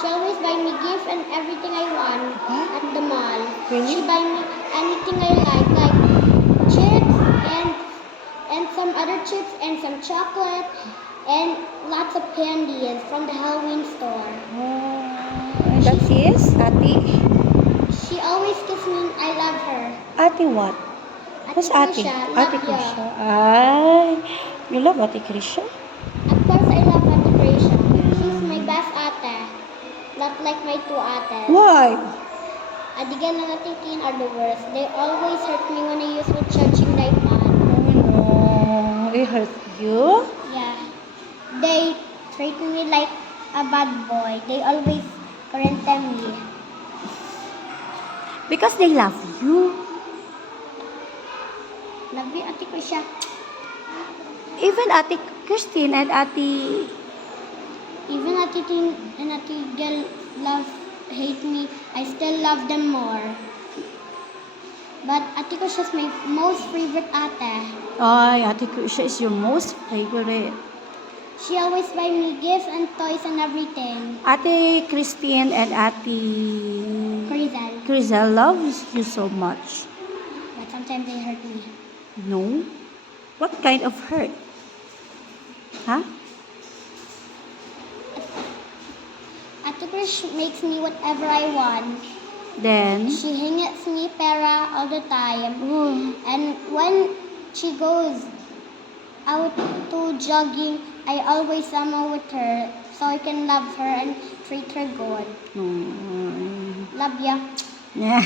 She always buy me gift and everything I want at the mall. Really? She buy me anything I like chips and some other chips and some chocolate and lots of candies from the Halloween store. That is Ate. She always gives me. I love her. Ate what? Who's Ate? Krisha, Ate love ya. Krisha. Ay, you love Ate Krisha? Of course, I love Ate Krisha. She's my best ate. Not like my two ates. Why? Adigan lang natin kin are the worst. They always hurt me when I use with charging the iPad. Oh no, it hurt you? Yeah. They treat me like a bad boy. They always correct me. Because they love you. Love you, Ate Krisha. Even Ate Christine and Ate... Even Ate Tin and Ate Gel hate me, I still love them more. But Ate Krisha is my most favorite ate. Ay, Ate Krisha is your most favorite. She always buy me gifts and toys and everything. Ate Christine and Ate Crisel. Crisel loves you so much. But sometimes they hurt me. No? What kind of hurt? Huh? Ate Krish makes me whatever I want. Then? She hints me pera all the time. Oh. And when she goes out to jogging, I always sama with her so I can love her and treat her good. Oh. Love ya. Yeah.